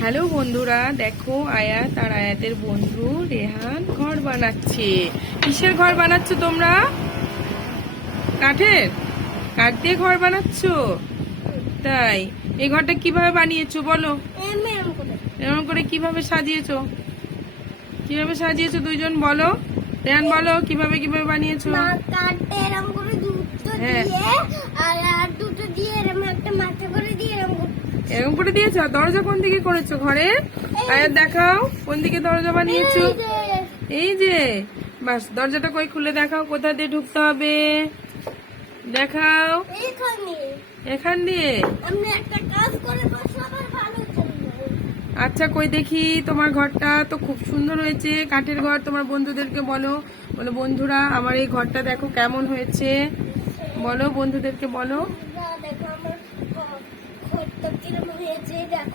Hello বন্ধুরা দেখো আয়াত আর আয়াতের বন্ধু রেহান ঘর বানাচ্ছে। কিসের ঘর বানাচ্ছ তোমরা? কাঠের? কাঠ দিয়ে ঘর বানাচ্ছ? তাই। এই ঘরটা কীভাবে বানিয়েছো বলো? এরকম করে কীভাবে সাজিয়েছো? কীভাবে সাজিয়েছো দুইজন বলো? রেহান বলো কীভাবে কীভাবে বানিয়েছো? হ্যাঁ। দুটো দিয়ে এরম একটা মাথা করে দিয়ে এরম করে এরকম করে দিয়েছ? দরজা কোন দিকে করেছ? ঘরে? আয়াত দেখাও কোন দিকে দরজা বানিয়েছো? এই যে, বাস দরজাটা কই খুলে দেখাও কোথা দিয়ে ঢুকতে হবে? দেখাও। এখান। দিয়ে? আচ্ছা কই দেখি তোমার ঘরটা? তো খুব সুন্দর হয়েছে কাঠের ঘর তোমার বন্ধুদেরকে বলো। বলো বন্ধুরা আমার এই ঘরটা দেখো কেমন হয়েছে? বলো বন্ধুদেরকে বলো যা দেখো আমার ঘ- ঘরটা কিরম হয়েছে দেখো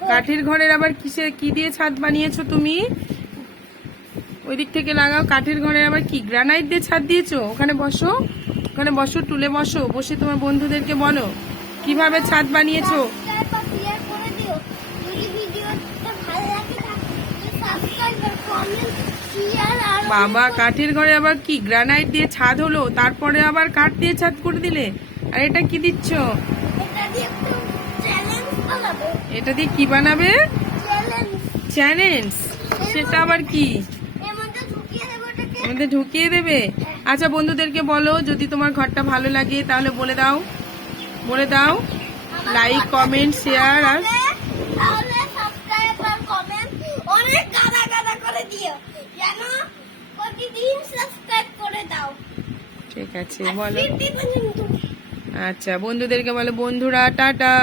কাঠের ঘরের আবার কিসে কি দিয়ে ছাদ বানিয়েছো তুমি? ওই দিক থেকে লাগাও কাঠের ঘরের আবার কি? গ্রানাইট দিয়ে ছাদ দিয়েছ? ওখানে বসো ওখানে বসো টুলে বসো বসে তোমার বন্ধুদেরকে বলো। কীভাবে ছাদ বানিয়েছো? বাবা কাঠের ঘরে আবার কি? গ্রানাইট দিয়ে ছাদ হলো তারপরে আবার কাঠ দিয়ে ছাদ করে দিলে? আর এটা কি দিচ্ছ? এটা দিয়ে কি বানাবে? চ্যালেঞ্জ সেটা আবার কি? আমাদের ঢুকিয়ে দেবে আচ্ছা বন্ধুদেরকে বলো যদি তোমার ঘরটা ভালো লাগে তাহলে বলে দাও। বলে দাও। লাইক কমেন্ট শেয়ার আর তাহলে সাবস্ক্রাইব আর কমেন্ট অনেক গাদা গাদা করে দিও। যেন প্রতিদিন সাবস্ক্রাইব করে দাও। ঠিক আছে বলো। আচ্ছা বন্ধুদেরকে বলো বন্ধুরা টাটা।